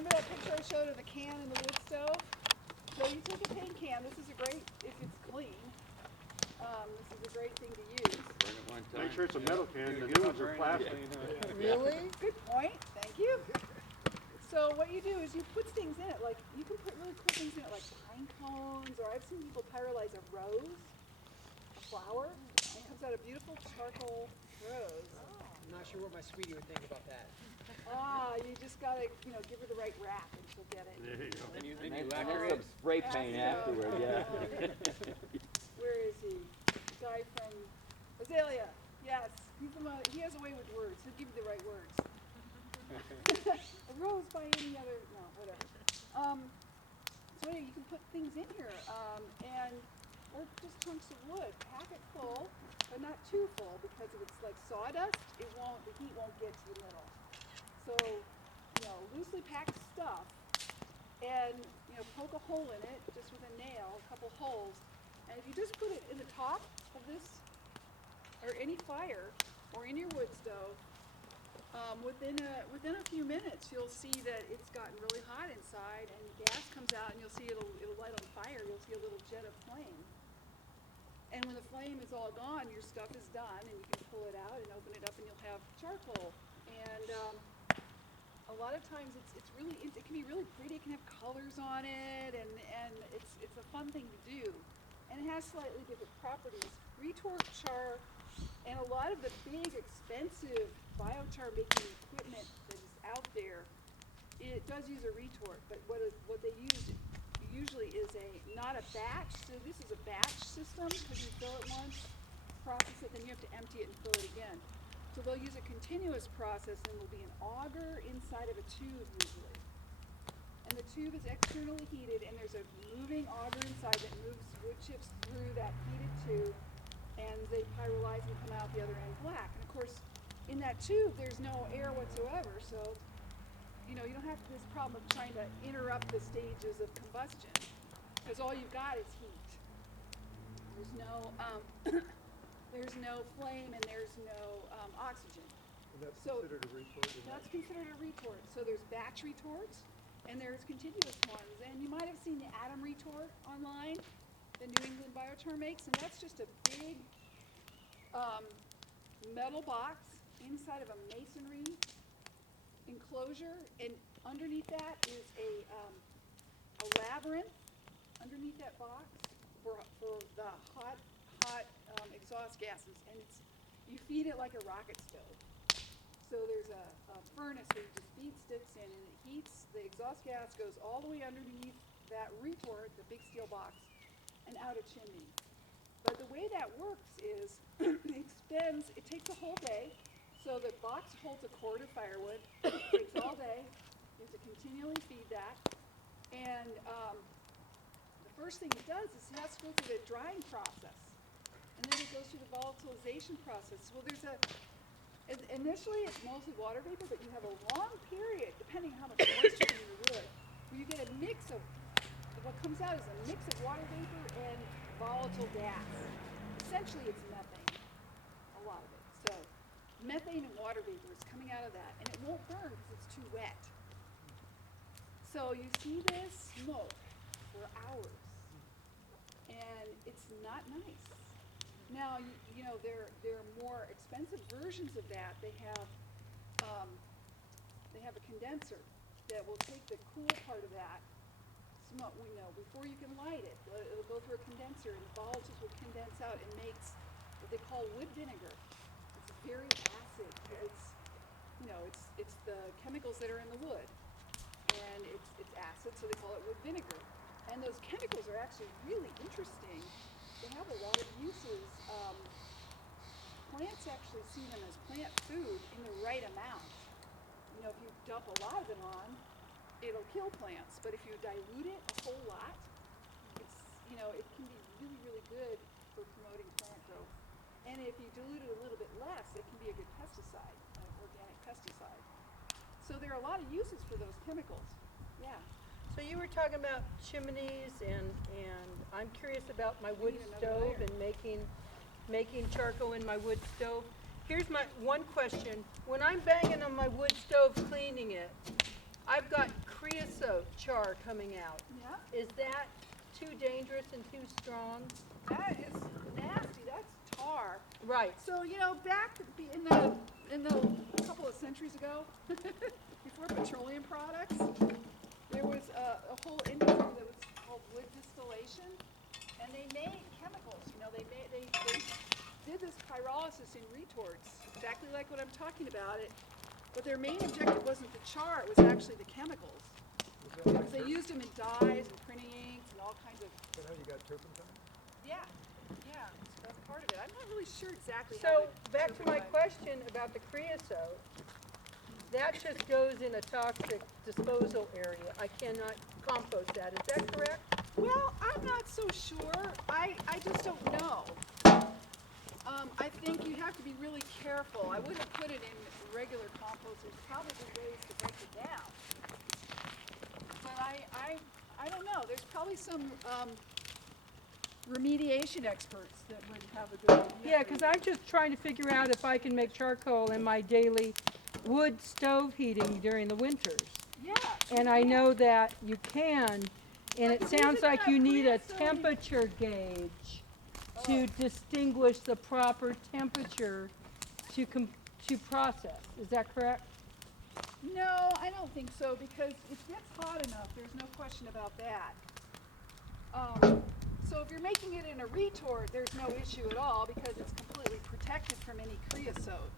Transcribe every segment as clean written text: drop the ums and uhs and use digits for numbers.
remember that picture I showed of the can in the wood stove? So you take a paint can. This is a great, if it's clean, this is a great thing to use. Burn it one time. Make sure it's a metal can, the new ones are plastic. Really? Good point, thank you. So what you do is you put things in it, like you can put really cool things in it, like pine cones, or I've seen people pyrolyze a rose, a flower, and it comes out a beautiful charcoal rose. I'm not sure what my sweetie would think about that. You just gotta, give her the right wrap and she'll get it. There you go. And And then then some spray paint afterward, yeah. Where is he? The guy from Azalea. Yes, he has a way with words. He'll give you the right words. A rose by any other, no, whatever. So anyway, you can put things in here, or just chunks of wood. Pack it full, but not too full, because if it's like sawdust, the heat won't get to the middle. So, loosely packed stuff, and poke a hole in it just with a nail, a couple holes, and if you just put it in the top of this, or any fire, or in your wood stove, within a few minutes, you'll see that it's gotten really hot inside, and gas comes out, and you'll see it'll light on fire. You'll see a little jet of flame. And when the flame is all gone, your stuff is done, and you can pull it out and open it up, and you'll have charcoal. And a lot of times, it can be really pretty. It can have colors on it, and it's a fun thing to do. And it has slightly different properties. Retort char, and a lot of the big, expensive biochar making equipment that is out there, it does use a retort, but what they use usually is not a batch. So this is a batch system, because you fill it once, process it, then you have to empty it and fill it again. So they'll use a continuous process, and there'll be an auger inside of a tube usually. And the tube is externally heated, and there's a moving auger inside that moves wood chips through that heated tube, and they pyrolyze and come out the other end black. And of course, in that tube, there's no air whatsoever, so you don't have this problem of trying to interrupt the stages of combustion, because all you've got is heat. There's no there's no flame, and there's no oxygen. And that's So considered a retort? That's considered a retort. So there's batch retorts, and there's continuous ones. And you might have seen the atom retort online that New England Biochar makes, and that's just a big metal box inside of a masonry enclosure, and underneath that is a labyrinth underneath that box for the hot exhaust gases, and you feed it like a rocket stove. So there's a furnace where you just feed sticks in, and it heats. The exhaust gas goes all the way underneath that retort, the big steel box, and out a chimney. But the way that works is it takes a whole day. So the box holds a quart of firewood. It takes all day. You have to continually feed that. And the first thing it does is it has to go through the drying process. And then it goes through the volatilization process. Well, initially it's mostly water vapor, but you have a long period, depending on how much moisture in your wood, where you get a mix of, what comes out is a mix of water vapor and volatile gas. Essentially it's methane, a lot of it. So methane and water vapor is coming out of that, and it won't burn because it's too wet. So you see this smoke for hours, and it's not nice. Now, there are more expensive versions of that. They have a condenser that will take the cool part of that smoke, before you can light it. It'll go through a condenser, and the volatiles will condense out and makes what they call wood vinegar. It's very acid. It's the chemicals that are in the wood, and it's acid, so they call it wood vinegar. And those chemicals are actually really interesting. They have a lot of uses. Plants actually see them as plant food in the right amount. If you dump a lot of it on, it'll kill plants. But if you dilute it a whole lot, it can be really, really good for promoting plant growth. And if you dilute it a little bit less, it can be a good pesticide, an organic pesticide. So there are a lot of uses for those chemicals. Yeah. So you were talking about chimneys, and I'm curious about my wood stove and making charcoal in my wood stove. Here's my one question. When I'm banging on my wood stove cleaning it, I've got char coming out. Yeah, Is that too dangerous and too strong? that is nasty, that's tar. Right. So, back in the couple of centuries ago, before petroleum products, there was a whole industry that was called wood distillation, and they made chemicals. They did this pyrolysis in retorts, exactly like what I'm talking about. But their main objective wasn't the char; it was actually the chemicals. Because they used them in dyes and printing inks and all kinds of. Is that how you got turpentine? Yeah, that's part of it. I'm not really sure exactly how. So the back to my turpentine- question about the creosote. That just goes in a toxic disposal area. I cannot compost that. Is that correct? Well, I'm not so sure. I just don't know. I think you have to be really careful. I wouldn't put it in regular compost. There's probably ways to break it down. But I don't know. There's probably some remediation experts that would have a good. Yeah, because I'm just trying to figure out if I can make charcoal in my daily wood stove heating during the winters. Yeah. And I know that you can, and But it the sounds reason like that you need a creosote- temperature gauge to distinguish the proper temperature to process. Is that correct? No, I don't think so, because it gets hot enough, there's no question about that. So if you're making it in a retort, there's no issue at all, because it's completely protected from any creosote.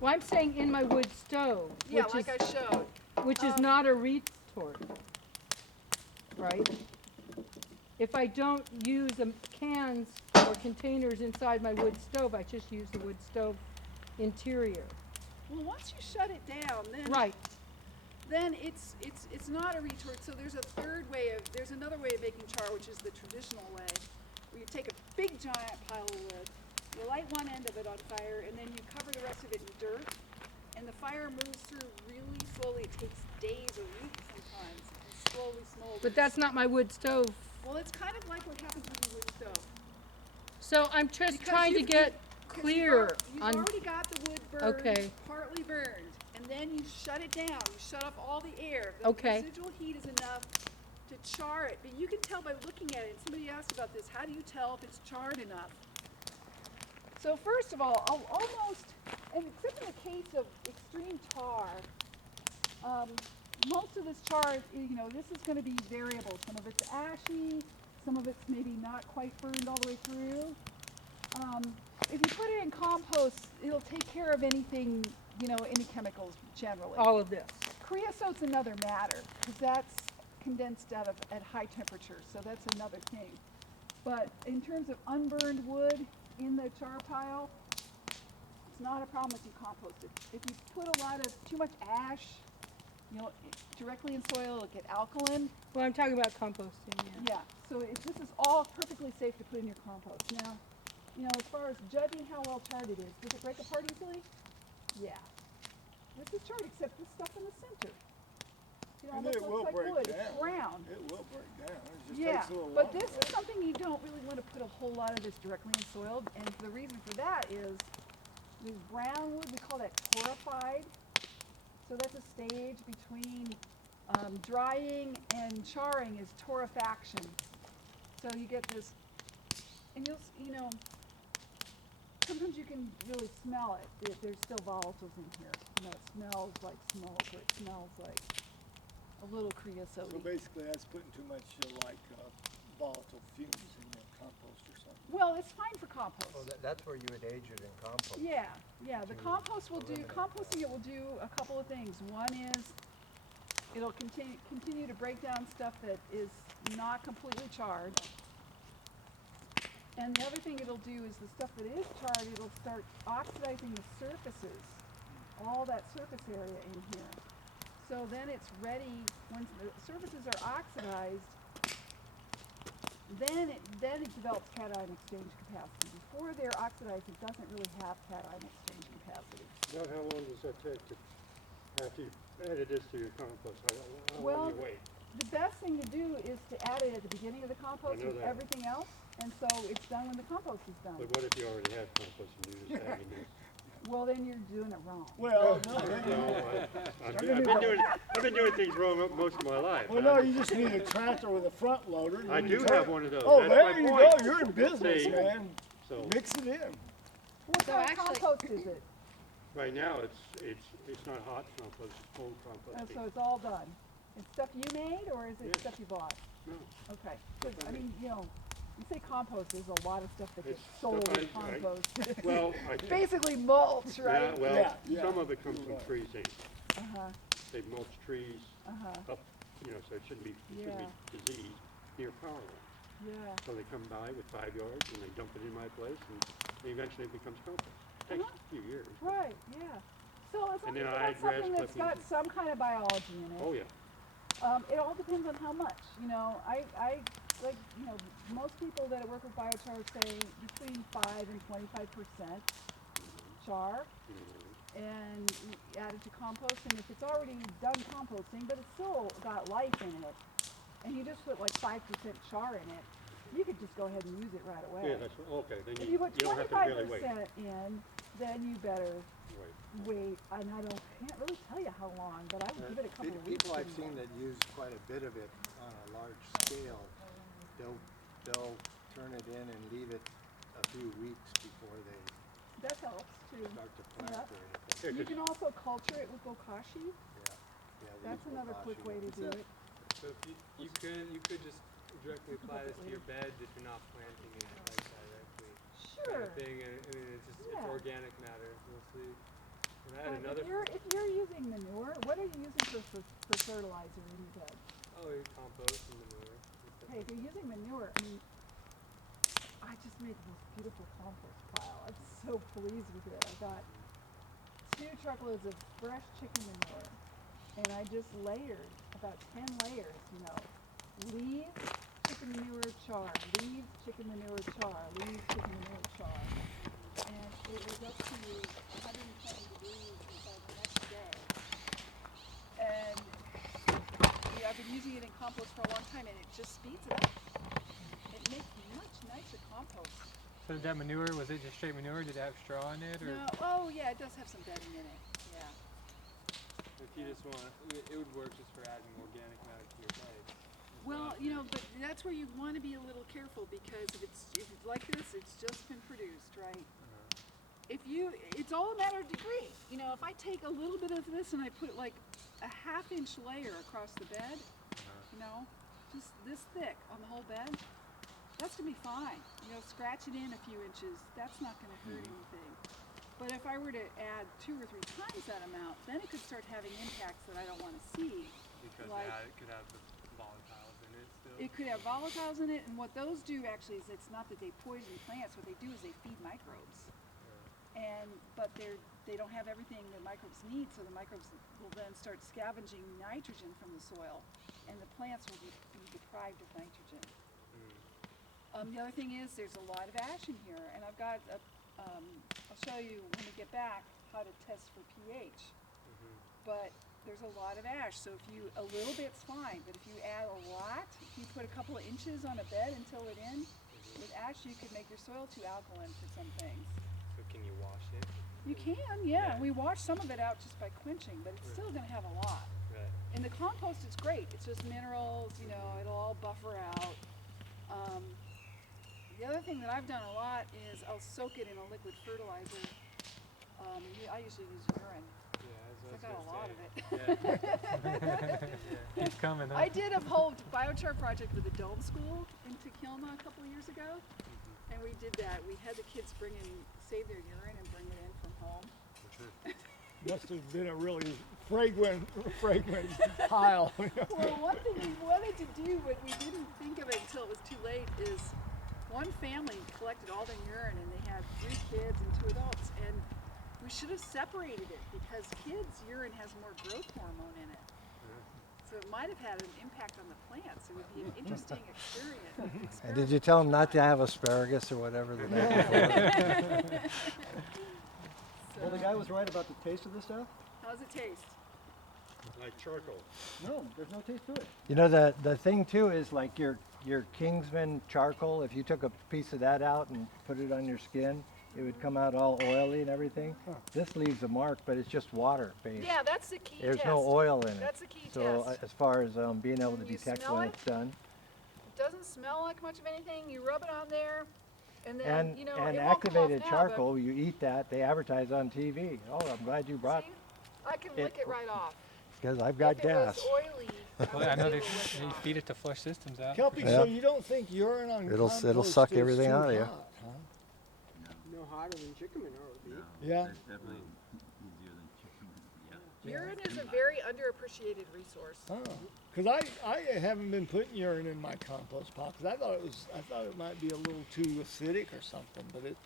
Well, I'm saying in my wood stove, Yeah, like I showed. which is not a retort, right? If I don't use cans or containers inside my wood stove, I just use the wood stove interior. Well, once you shut it down, Right. then it's not a retort. So there's another way of making char, which is the traditional way, where you take a big giant pile of wood, you light one end of it on fire, and then you cover the rest of it in dirt, and the fire moves through really slowly. It takes days or weeks sometimes, and slowly smolders. But that's not my wood stove. Well, it's kind of like what happens with your wood stove. So I'm just Because trying to you've- get 'Cause clear you've on, already got the wood burned, Okay. partly burned, and then you shut it down. You shut off all the air. The Okay. residual heat is enough to char it, but you can tell by looking at it. Somebody asked about this. How do you tell if it's charred enough? So first of all, I'll almost, and except in the case of extreme tar, most of this char, this is going to be variable. Some of it's ashy, some of it's maybe not quite burned all the way through. If you put it in compost, it'll take care of anything, any chemicals generally. all of this. Creosote's another matter, because that's condensed at high temperatures, so that's another thing. But in terms of unburned wood in the char pile, it's not a problem if you compost it. If you put too much ash, directly in soil, it'll get alkaline. Well, I'm talking about composting, yeah. Yeah, so this is all perfectly safe to put in your compost. Now, as far as judging how well charred it is, does it break apart easily? Yeah. This is charred except this stuff in the center. And This it will looks like break wood, down. it's brown. It will break down. It just Yeah, takes a little but longer. this is something you don't really want to put a whole lot of this directly in soil, and the reason for that is this brown wood, we call that torrified. So that's a stage between drying and charring is torrefaction. So you get this, and sometimes you can really smell it. There's still volatiles in here. It smells like smoke, or it smells like a little creosote. So basically, that's putting too much volatile fumes in your compost or something. Well, it's fine for compost. Well, that's where you would age it in compost. Yeah. The to compost will do, eliminate composting it will do a couple of things. One is it'll continue to break down stuff that is not completely charred. And the other thing it'll do is the stuff that is charred, it'll start oxidizing the surfaces, all that surface area in here. So then it's ready, once the surfaces are oxidized, then it develops cation exchange capacity. Before they're oxidized, it doesn't really have cation exchange capacity. Now, how long does that take after you've added this to your compost? How Well, long do you wait? The best thing to do is to add it at the beginning of the compost I know with that. everything else, and so it's done when the compost is done. But what if you already have compost and you just add it in? Well, then you're doing it wrong. Well, no, I've been doing things wrong most of my life. well, no, you just need a tractor with a front loader. and I you do turn have it. one of those. Oh, That's there my you point. go. You're in business, See? man. So Mix it in. What So kind of actually- compost is it? right now it's not hot compost, it's cold compost. So it's all done. It's stuff you made, or is it Yeah. stuff you bought? No, Okay, 'cause, Stuff I I mean, you know, you say compost, there's a lot of stuff that gets It's sold stuff as I- compost. well, I think, Basically mulch, yeah, right? well, Yeah, some yeah. of it comes from Right. tree seeds. Uh-huh, They mulch trees uh-huh, up, so it shouldn't be diseased near power lines. yeah. So they come by with 5 yards and they dump it in my place and eventually it becomes compost. Takes a few years. Right, yeah. So as long And as then you I got add grass something that's got clippings. some kind of biology in it. Oh, yeah. It all depends on how much, you know, I like, you know, most people that work with biochar say between 5 and 25% char, and you add it to compost, and if it's already done composting, but it's still got life in it, and you just put like 5% char in it, you could just go ahead and use it right away. Yeah, that's, okay, then If you you put don't have to really wait. 25% in, then you better Wait. wait, and can't really tell you how long, but I would give it a couple of weeks. People I've anyway. seen that use quite a bit of it on a large scale, they'll turn it in and leave it a few weeks before they That helps too. start to plant Yeah. or anything. Yeah, You 'cause- can also culture it with bokashi. Yeah, they That's use another bokashi. quick way to do it. So if you could just directly apply this to your beds if you're not planting it like directly. Sure. Kind of thing, and I mean it's just Yeah. it's organic matter mostly. And I had But another if you're using manure, what are you using for fertilizer in your bed? compost and manure. and stuff Hey, if you're using manure, I mean, I just made the most beautiful compost pile. I'm so pleased with it. I got 2 truckloads of fresh chicken manure, and I just layered about 10 layers, you know. Leaves, chicken manure, char. Leaves, chicken manure, char. Leaves, chicken manure, char. And it was up to 120 degrees until the next day. And I've been using it in compost for a long time, and it just speeds it up. It makes much nicer compost. So that manure, was it just straight manure? Did it have straw in it? Or? No, oh yeah, it does have some bedding in it. Yeah. If you just want, it would work just for adding organic matter to your bed. Well, you know, but that's where you want to be a little careful, because if it's like this, it's just been produced, right? It's all a matter of degree. You know, if I take a little bit of this and I put like a 1/2-inch layer across the bed, you know, just this thick on the whole bed, that's gonna be fine. You know, scratch it in a few inches, that's not gonna hurt anything. But if I were to add 2 or 3 times that amount, then it could start having impacts that I don't want to see. Because Like- it could have the volatiles in it still. It could have volatiles in it, and what those do actually is, it's not that they poison plants. What they do is they feed microbes, but they don't have everything the microbes need. So the microbes will then start scavenging nitrogen from the soil, and the plants will be deprived of nitrogen. The other thing is, there's a lot of ash in here, and I've got I'll show you when we get back how to test for pH. But there's a lot of ash, so a little bit's fine, but if you add a lot, if you put a couple of inches on a bed and till it in, with ash you could make your soil too alkaline for some things. So can you wash it? You can, yeah. Yeah. We wash some of it out just by quenching, but it's still gonna have a lot. Right. In the compost, it's great. It's just minerals, you know, it'll all buffer out. The other thing that I've done a lot is I'll soak it in a liquid fertilizer. I usually use urine. Yeah, I got a lot of it. Keeps coming, huh? I did a whole biochar project with the Dome School in Kiln a couple of years ago, and we did that. We had the kids save their urine and bring it in from home. Must have been a really fragrant pile. Well, one thing we wanted to do, but we didn't think of it until it was too late, is one family collected all their urine, and they had 3 kids and 2 adults, and we should have separated it, because kids' urine has more growth hormone in it. So it might have had an impact on the plants. It would be an interesting experience. And did you tell them not to have asparagus or whatever the night before? So, The guy was right about the taste of this stuff? how does it taste? Like charcoal. No, there's no taste to it. You know, the thing too is like your Kingsman charcoal, if you took a piece of that out and put it on your skin, it would come out all oily and everything. This leaves a mark, but it's just water based. Yeah, that's the key There's test. no oil in it. That's the key So test. as far as being able to You detect smell when it? it's done. It doesn't smell like much of anything. You rub it on there, and then, And, you know, and it won't come off activated now, charcoal, you eat that, they advertise on TV. Oh, I'm glad you but brought, see, I can it- lick it right off. because I've got If it gas. was oily, I Well, I know would they, lick it they off. feed it to flush systems out. Kelpie, Yeah. so you don't think urine on It'll compost suck is everything too out of you. hot, huh? No hotter than chicken manure would be. Yeah. Urine is a very underappreciated resource. Oh, because I haven't been putting urine in my compost pile because I thought it might be a little too acidic or something, but it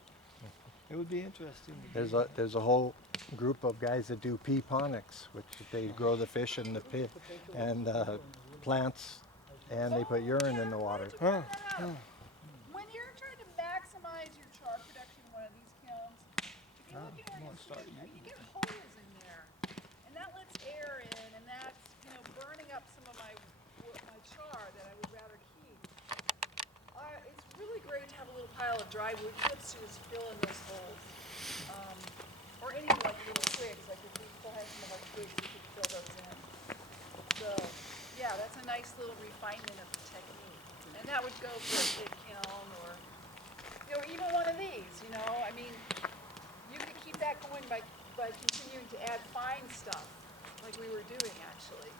would be interesting. to do. There's a whole group of guys that do pea ponics, which they grow the fish in the pit and plants, and they put urine in the water. Huh. When you're trying to maximize your char production in one of these kilns, if you look at where you get holes in there, and that lets air in, and that's, you know, burning up some of my char that I would rather keep. It's really great to have a little pile of dry wood chips to just fill in those holes. Or any like little twigs, like if we still have some of our twigs, we could fill those in. So, yeah, that's a nice little refinement of the technique. And that would go for a pit kiln or, you know, even one of these, you know, I mean, you could keep that going by continuing to add fine stuff, like we were doing actually.